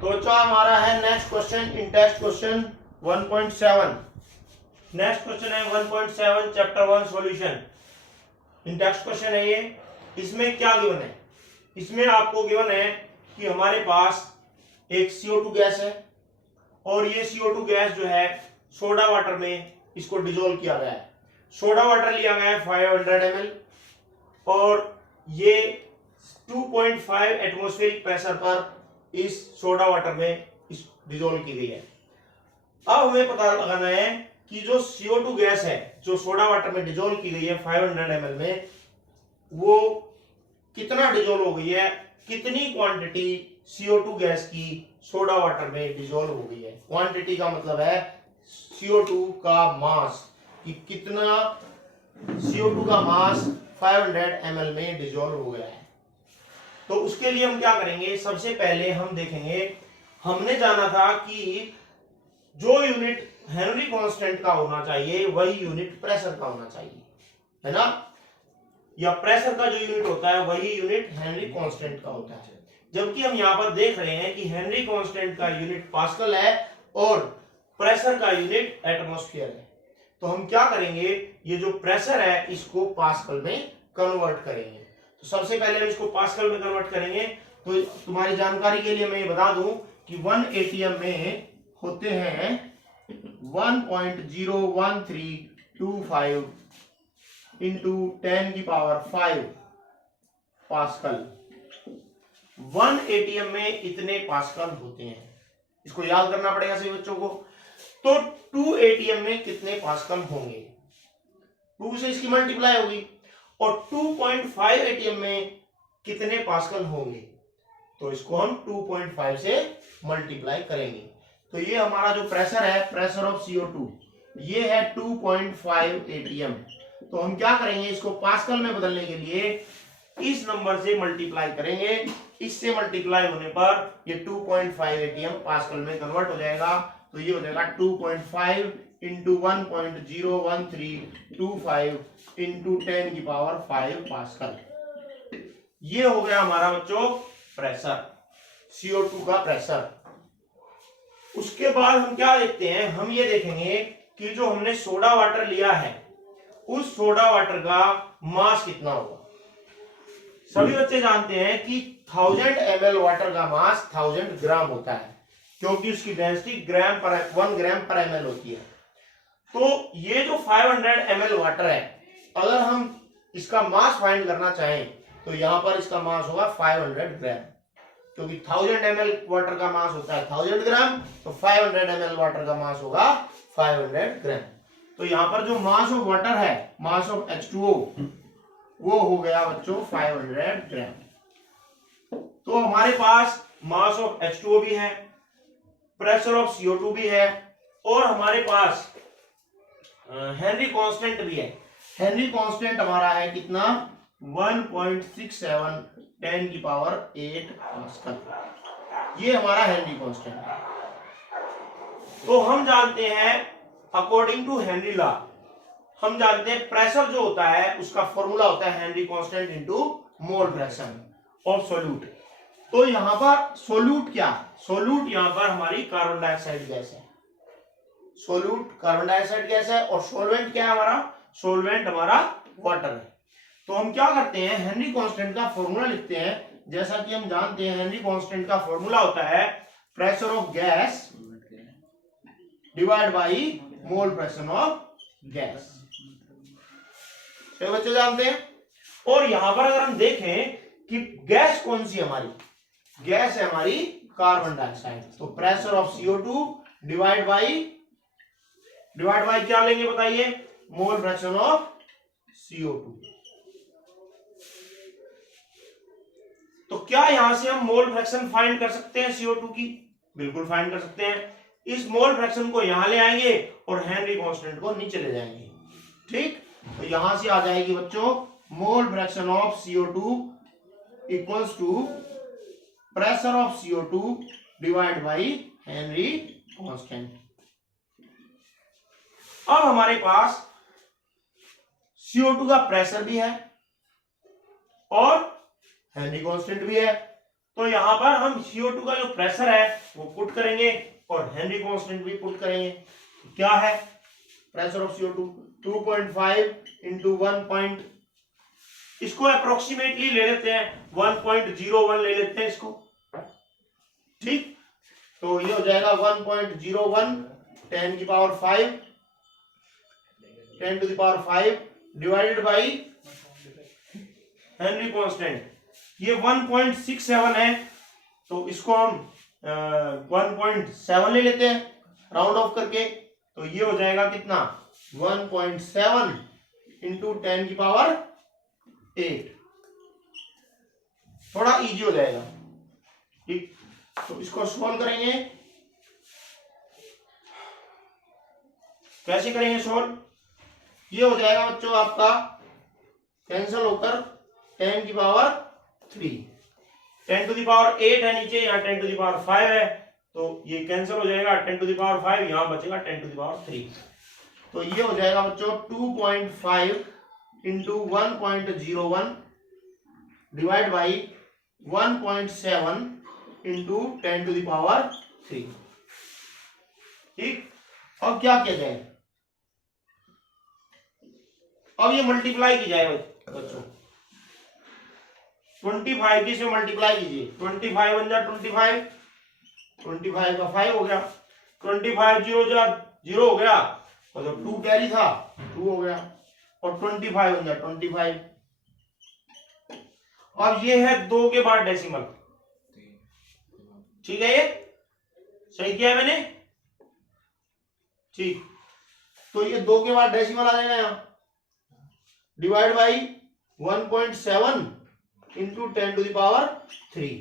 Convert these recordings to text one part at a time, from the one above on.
तो बच्चों हमारा है next question in test question 1.7। Next question है 1.7 chapter 1 solution. In text question है ये। इसमें क्या गिवन है? इसमें आपको गिवन है कि हमारे पास एक CO2 गैस है और ये CO2 गैस जो है सोडा वाटर में इसको डिसॉल्व किया गया है। सोडा वाटर लिया गया है 500 ml और ये 2.5 एटमॉस्फेरिक प्रेशर पर इस सोडा वाटर में डिसॉल्व की गई है। अब हमें पता लगाना है कि जो CO2 गैस है जो सोडा वाटर में डिसॉल्व की गई है 500 ml में, वो कितना डिसॉल्व हो गई है, कितनी क्वांटिटी CO2 गैस की सोडा वाटर में डिसॉल्व हो गई है। क्वांटिटी का मतलब है CO2 का मास, कि कितना CO2 का मास 500 ml में डिसॉल्व हो गया है। तो उसके लिए हम क्या करेंगे, सबसे पहले हम देखेंगे, हमने जाना था कि जो यूनिट हेनरी कांस्टेंट का होना चाहिए वही यूनिट प्रेशर का होना चाहिए, है ना, या प्रेशर का जो यूनिट होता है वही यूनिट हेनरी कांस्टेंट का होता है। जबकि हम यहाँ पर देख रहे हैं कि हेनरी कांस्टेंट का यूनिट पास्कल है और प्रेशर का यूनिट एटमॉस्फेयर है। तो हम क्या करेंगे, ये जो प्रेशर है इसको पास्कल में कन्वर्ट करेंगे। तो सबसे पहले हम इसको पास्कल में कन्वर्ट करेंगे। तो तुम्हारी जानकारी के लिए मैं ये बता दूं कि 1 ATM में होते हैं 1.01325 इंटू 10 की पावर 5 पास्कल। 1 ATM में इतने पास्कल होते हैं, इसको याद करना पड़ेगा सभी बच्चों को। तो 2 ATM में कितने पास्कल होंगे, 2 से इसकी मल्टीप्लाई होगी, और 2.5 ATM में कितने पास्कल होंगे, तो इसको हम 2.5 से मल्टीप्लाई करेंगे। तो ये हमारा जो प्रेशर है, प्रेशर ऑफ CO2, ये है 2.5 ATM। तो हम क्या करेंगे, इसको पास्कल में बदलने के लिए इस नंबर से मल्टीप्लाई करेंगे। इससे मल्टीप्लाई होने पर ये 2.5 ATM पास्कल में कन्वर्ट हो जाएगा। तो ये हो जाएगा 2.5 इंटू 1.01325 इंटू 10 की पावर 5 पास्कल। ये हो गया हमारा बच्चों प्रेशर, CO2 का प्रेशर। उसके बाद हम क्या देखते हैं, हम ये देखेंगे कि जो हमने सोडा वाटर लिया है उस सोडा वाटर का मास कितना होगा। सभी बच्चे जानते हैं कि 1000 ml वाटर का मास 1000 ग्राम होता है, क्योंकि उसकी डेंसिटी 1 ग्राम पर ml होती है। तो ये जो 500 ml वाटर है, अगर हम इसका मास फाइंड करना चाहें तो यहां पर इसका मास होगा 500 ग्राम, क्योंकि 1000 ml वाटर का मास होता है 1000 ग्राम, तो 500 ml वाटर का मास होगा 500 ग्राम। तो यहां पर जो मास ऑफ वाटर है, मास ऑफ H2O, वो हो गया बच्चों 500 ग्राम। तो हमारे पास मास ऑफ H2O भी है, प्रेशर ऑफ CO2 भी है, और हमारे पास हेनरी कांस्टेंट भी है। हेनरी कांस्टेंट हमारा है कितना, 1.67 10 की पावर 8 पास्कल। ये हमारा हेनरी कांस्टेंट है। तो हम जानते हैं अकॉर्डिंग टू हेनरी लॉ, हम जानते हैं प्रेशर जो होता है उसका फॉर्मूला होता है Henry constant into mole fraction of solute. तो यहां पर सोल्यूट क्या है, सोल्यूट यहां पर हमारी कार्बन डाइऑक्साइड गैस है। सोल्यूट कार्बन डाइऑक्साइड गैस है, और सोलवेंट क्या है हमारा, सोलवेंट हमारा वाटर है। तो हम क्या करते हैं, हेनरी कांस्टेंट का फॉर्मूला लिखते हैं। जैसा कि हम जानते हैं हेनरी कांस्टेंट का फॉर्मूला होता है pressure of gas divide by mole fraction of gas. सभी बच्चे जानते हैं। और यहां पर अगर हम देखें कि गैस कौन सी हमारी, गैस है हमारी कार्बन डाइऑक्साइड। तो pressure of CO2 divide by क्या लेंगे बताइए, मोल फ्रैक्शन ऑफ CO2। तो क्या यहां से हम मोल फ्रैक्शन फाइंड कर सकते हैं CO2 की, बिल्कुल फाइंड कर सकते हैं। इस मोल फ्रैक्शन को यहां ले आएंगे और हेनरी कांस्टेंट को नीचे ले जाएंगे, ठीक। तो यहां से आ जाएगी बच्चों mole fraction of CO2 equals to pressure of CO2 divide by Henry constant. अब हमारे पास CO2 का प्रेशर भी है और हेनरी कांस्टेंट भी है। तो यहाँ पर हम CO2 का जो प्रेशर है वो पुट करेंगे और हेनरी कांस्टेंट भी पुट करेंगे। क्या है प्रेशर ऑफ CO2 2.5 इंटू 1. इसको अप्रोक्सीमेटली ले लेते हैं 1.01 ले लेते हैं इसको, ठीक। तो ये हो जाएगा 1.01 10 की power 5 10 to the power 5 divided by Henry constant. ये 1.67 है तो इसको हम 1.7 ले लेते हैं राउंड ऑफ करके। तो ये हो जाएगा कितना 1.7 इंटू 10 की पावर 8। थोड़ा इजी हो जाएगा, ठीक। तो इसको सॉल्व करेंगे, कैसे करेंगे सॉल्व। ये हो जाएगा बच्चों आपका कैंसिल होकर 10 की पावर 3 10 टू द पावर 8 है नीचे, यहाँ 10 टू द पावर 5 है तो ये कैंसिल हो जाएगा 10 टू द पावर 5, यहाँ बचेगा 10 टू द पावर 3। तो ये हो जाएगा बच्चों 2.5 into 1.01 divide by 1.7 into 10 to the power 3, ठीक। अब क्या किया जाए, अब ये मल्टीप्लाई की जाए बच्चों 25 की से मल्टीप्लाई कीजिए 25 बन जा 25 का 5 हो गया 25 0 हो गया और जो 2 कैरी था 2 हो गया और 25 बन जा 25। अब ये है 2 के बाद डेसिमल, ठीक है, ये सही किया है मैंने, ठीक। तो ये 2 के बाद डेसिमल आ जाएगा यहाँ divide by 1.7 into 10 to the power 3,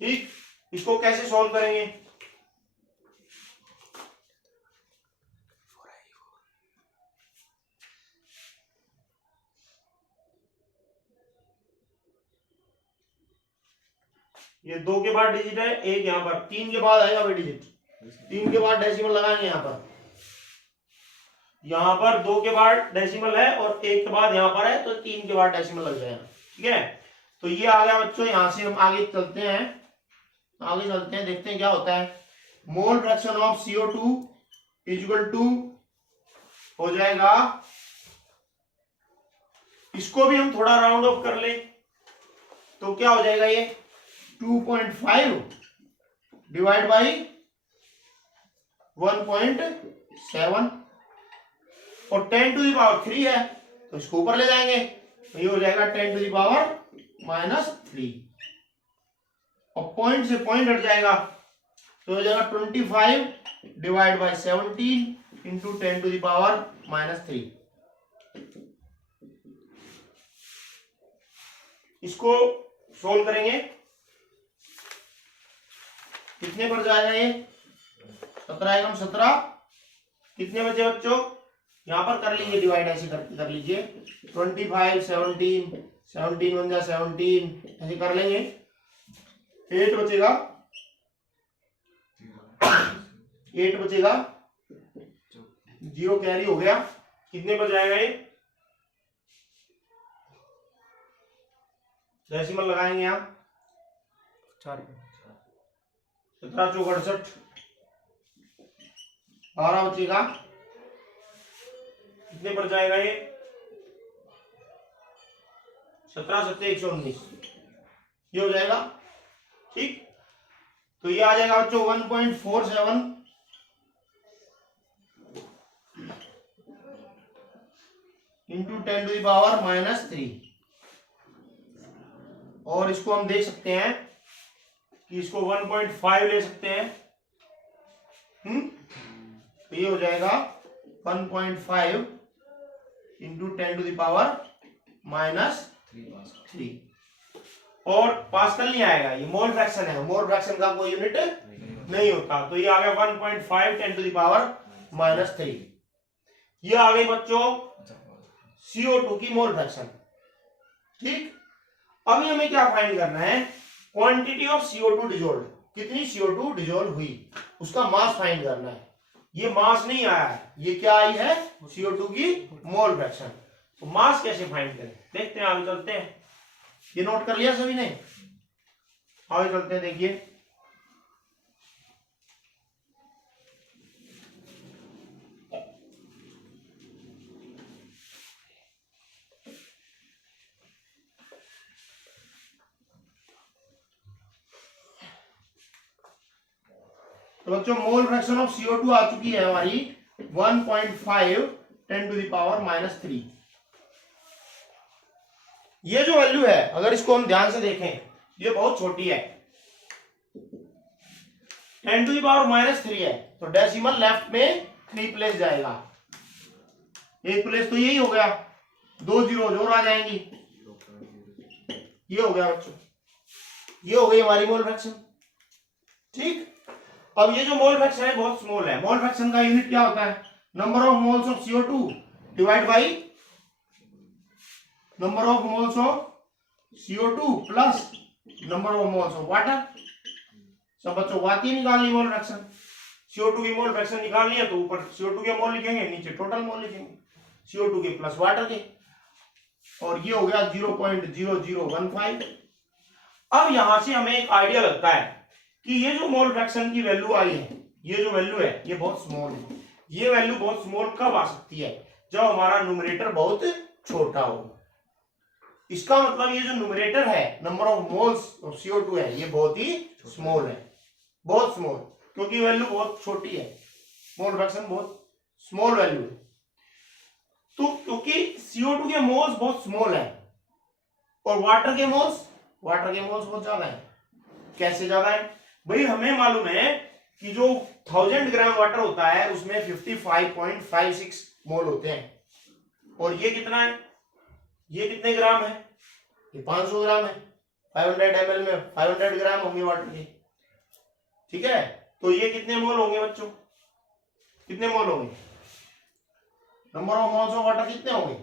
ठीक। इसको कैसे सॉल्व करेंगे, ये 2 के बाद डिजिट है, एक यहाँ पर 3 के बाद आएगा डिजिट, 3 के बाद डेसिमल लगाएंगे यहाँ पर 2 के बाद डेसिमल है और 1 के बाद यहाँ पर है तो 3 के बाद डेसिमल लग जाएगा, ठीक है। तो ये आ गया बच्चों, यहाँ से हम आगे चलते हैं, देखते हैं क्या होता है। Mole fraction of CO2 equal to हो जाएगा, इसको भी हम थोड़ा राउंड ऑफ कर ले तो क्या हो जाएगा ये 2.5 डिवाइड बाई 1.7 और 10 टू द पावर 3 है तो इसको ऊपर ले जाएंगे तो ये हो जाएगा 10 टू द पावर -3 और पॉइंट से पॉइंट हट जाएगा तो हो जाएगा 25 divide by 17 into 10 to the power -3। इसको सोल्व करेंगे, कितने पर जाएगा ये 17 एकम 17, कितने बचे बच्चों, यहां पर कर लीजिए डिवाइड, ऐसे कर लीजिए 25 17 17 बन जा 17, ऐसे कर लेंगे 8 बचेगा 0 कैरी हो गया, कितने पर जाएगा ये, डेसिमल लगाएंगे यहाँ 4 17 चौक 68 12 बचेगा, कितने पर जाएगा ये 17 7 119, ये हो जाएगा, ठीक। तो ये आ जाएगा बच्चों 1.47 इंटू 10 टू द पावर -3 और इसको हम देख सकते हैं कि इसको 1.5 ले सकते हैं, तो ये हो जाएगा 1.5 इंटू 10 टू द पावर -3 और पास्कल नहीं आएगा, ये मोल फ्रैक्शन है, मोल फ्रैक्शन का कोई यूनिट नहीं होता, तो ये आ गया 1.5 10 टू द पावर -3। ये आ गई बच्चों CO2 की मोल फ्रैक्शन, ठीक। अभी हमें क्या फाइंड करना है, क्वांटिटी ऑफ CO2 डिजोल्व, कितनी CO2 डिजोल्व हुई उसका मास फाइंड करना है। ये मास नहीं आया है, ये क्या आई है CO2 की मोल फ्रैक्शन, तो मास कैसे फाइंड करें देखते हैं, आगे चलते हैं। ये नोट कर लिया सभी ने? आगे चलते हैं, देखिए तो बच्चों मोल फ्रैक्शन ऑफ CO2 आ चुकी है हमारी 1.5 10⁻³ ये जो वैल्यू है अगर इसको हम ध्यान से देखें ये बहुत छोटी है, 10⁻³ है, तो डेसिमल लेफ्ट में 3 प्लेस जाएगा, एक प्लेस तो यही हो गया, 2 जीरो और आ जाएंगी, ये हो गया बच्चों, ये हो गई हमारी मोल फ्रैक्शन। ठीक, अब ये जो मोल फ्रैक्शन है बहुत स्मॉल है। मोल फ्रैक्शन का यूनिट क्या होता है? Number of moles of CO2 divide by number of moles of CO2 plus number of moles of water. सब बच्चों बात ही निकालनी मोल फ्रैक्शन, CO2 की मोल फ्रैक्शन निकालनी है तो ऊपर CO2 के मोल लिखेंगे, नीचे टोटल मोल लिखेंगे, CO2 के प्लस वाटर के, और ये हो गया 0.0015। अब यहां से हमें एक आइडिया लगता है कि ये जो मोल फ्रैक्शन की वैल्यू आई है, ये जो वैल्यू है ये बहुत स्मॉल है। ये वैल्यू बहुत स्मॉल कब आ सकती है? जब हमारा न्यूमरेटर बहुत छोटा हो। इसका मतलब ये जो न्यूमरेटर है number of moles of CO2 है ये बहुत ही स्मॉल है, बहुत स्मॉल, क्योंकि वैल्यू बहुत छोटी है, मोल फ्रैक्शन बहुत स्मॉल वैल्यू है। तो क्योंकि CO2 के मोल्स बहुत स्मॉल है और वाटर के मोल्स बहुत ज्यादा है। कैसे ज्यादा है भाई? हमें मालूम है कि जो 1000 ग्राम वाटर होता है उसमें 55.56 मोल होते हैं, और ये कितना है? ये कितने ग्राम है? ये 500 ग्राम है। 500 ml में 500 ग्राम होंगे वाटर के, ठीक है? तो ये कितने मोल होंगे बच्चों? कितने मोल होंगे? Number of moles of water कितने होंगे?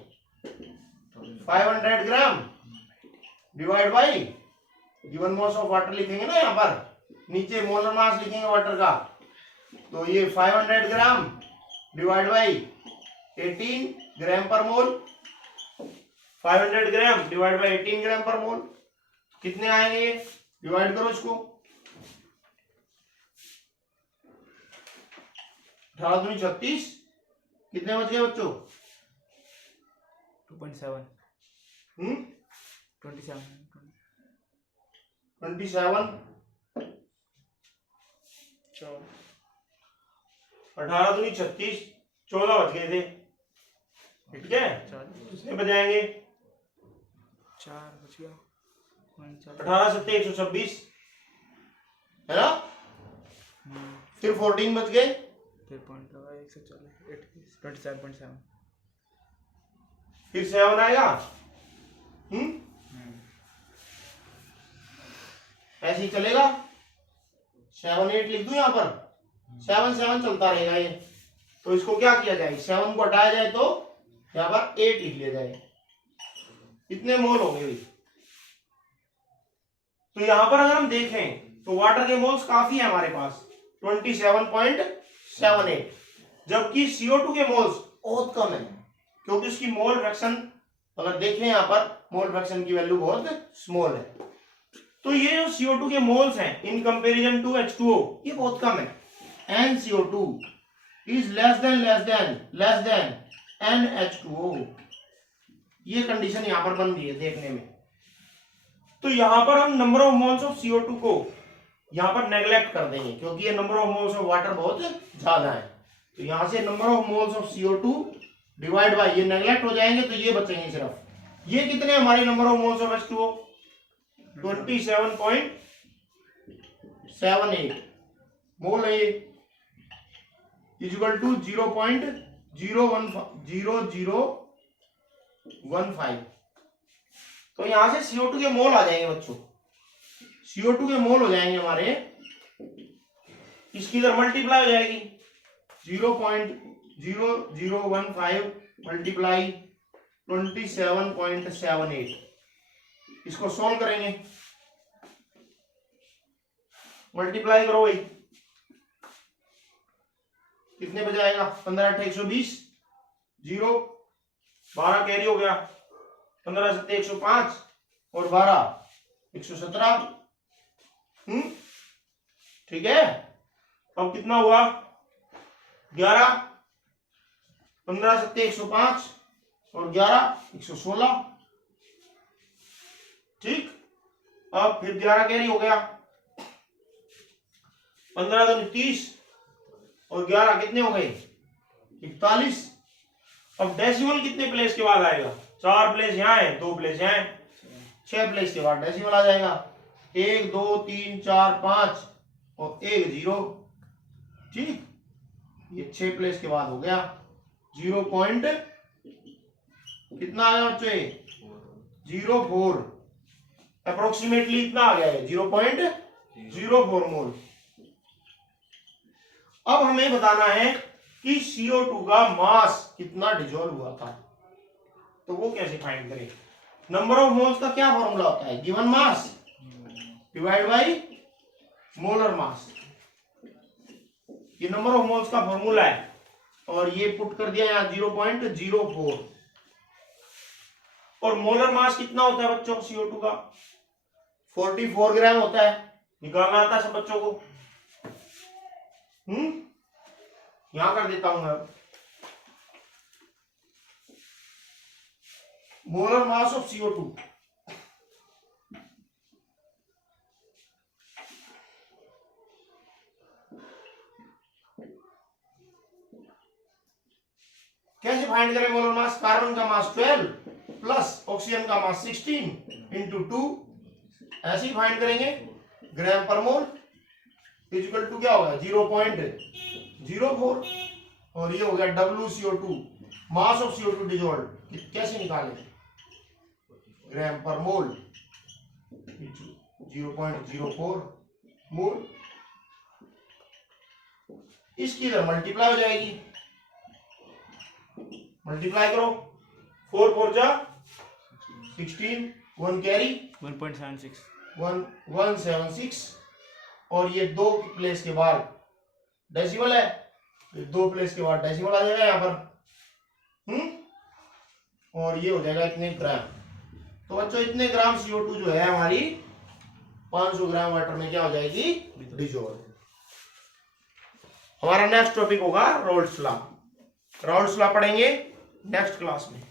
500 gram divide by given moles of water लिखेंगे ना, यहाँ पर नीचे मोलर मास लिखेंगे वाटर का, तो ये 500 ग्राम डिवाइड बाई 18 ग्राम पर मोल, 500 ग्राम डिवाइड बाई 18 ग्राम पर मोल, कितने आएंगे? डिवाइड करो इसको, 18 दूनी 36, कितने बच गए बच्चों? 2.7 27 18 दूनी 36, 14 बच गए थे, ठीक है? कितने बजाएंगे? 4 बच गया, 18 7 126 है ना? फिर 14 बच गए, फिर पॉइंट लगा 140 27.7, फिर 7 आएगा। ऐसे ही चलेगा, 7 8 लिख दूं यहाँ पर, 7 7 चलता रहेगा ये। तो इसको क्या किया जाए? 7 को हटाया जाए तो यहाँ पर 8 लिख लिया जाए। कितने मोल होंगे भाई? तो यहाँ पर अगर हम देखें तो वाटर के मोल्स काफी है हमारे पास, 27.78, जबकि CO2 के मोल्स बहुत कम है, क्योंकि उसकी मोल फ्रैक्शन अगर देखें यहाँ पर मोल फ्रैक्शन की वैल्यू बहुत स्मॉल है। तो ये जो CO2 के मोल्स हैं इन कंपैरिजन टू H2O ये बहुत कम है। NCO2 is less than NH2O, ये कंडीशन यहां पर बन रही है देखने में। तो यहां पर हम number of moles of CO2 को यहां पर नेग्लेक्ट कर देंगे, क्योंकि ये number of moles of water बहुत ज्यादा है। तो यहां से number of moles of CO2 divide by ये नेग्लेक्ट हो जाएंगे, तो ये बचेंगे सिर्फ। ये कितने हमारे number of moles of H2O? 27.78 मोल है ये, इक्वल टू 0.0015। तो यहां से CO2 के मोल आ जाएंगे बच्चों, CO2 के मोल हो जाएंगे हमारे, इसकी इधर मल्टीप्लाई हो जाएगी, 0.0015 मल्टीप्लाई 27.78। इसको सॉल्व करेंगे, मल्टीप्लाई करो भाई, कितने बजाएगा? 15 8 120, 0 12 कैरी हो गया, 15 7 105, और 12 117। ठीक है। अब कितना हुआ 11, 15 7 105 और 11 116। ठीक। अब फिर 11 कैरी हो गया, 15 दूनी 30 और 11 कितने हो गए 41। अब डेसिमल कितने प्लेस के बाद आएगा, 4 प्लेस यहाँ है, 2 प्लेस यहाँ है, 6 प्लेस के बाद डेसिमल आ जाएगा। 1 2 3 4 5 और 1 0। ठीक, ये 6 प्लेस के बाद हो गया 0 पॉइंट कितना आया बच्चों 04। अप्रोक्सीमेटली इतना आ गया है 0.04 मोल। अब हमें बताना है कि CO2 का मास कितना डिजोल्व हुआ था, तो वो कैसे फाइंड करें। नंबर ऑफ मोल्स का क्या फॉर्मूला होता है, given mass divide by molar mass. ये नंबर ऑफ मोल्स का फॉर्मूला है और ये पुट कर दिया यहां 0.04। और मोलर मास कितना होता है बच्चों CO2 का 44 ग्राम होता है। निकालना आता है सब बच्चों को। यहां कर देता हूं मैं। मोलर मास ऑफ CO2 कैसे फाइंड करें मोलर मास। कार्बन का मास 12 प्लस ऑक्सीजन का मास 16 इंटू 2, ऐसे ही फाइंड करेंगे। ग्राम पर मोल इक्वल टू क्या होगा 0.04 और ये हो गया WCO2 mass of CO2 dissolve. कैसे निकालेंगे, ग्राम पर मोल 0.04 मोल, इसकी इधर मल्टीप्लाई हो जाएगी। मल्टीप्लाई करो 4 4 जा 16, 1 कैरी 1.76 और ये 2 प्लेस के बाद डेसिमल है, ये 2 प्लेस के बाद डेसिमल आ जाएगा यहाँ पर। और ये हो जाएगा इतने ग्राम। तो बच्चों इतने ग्राम CO2 जो है हमारी 500 ग्राम वाटर में क्या हो जाएगी डिजोल्व। हमारा नेक्स्ट टॉपिक होगा राउल्ट्स लॉ। राउल्ट्स लॉ पढ़ेंगे नेक्स्ट क्लास में।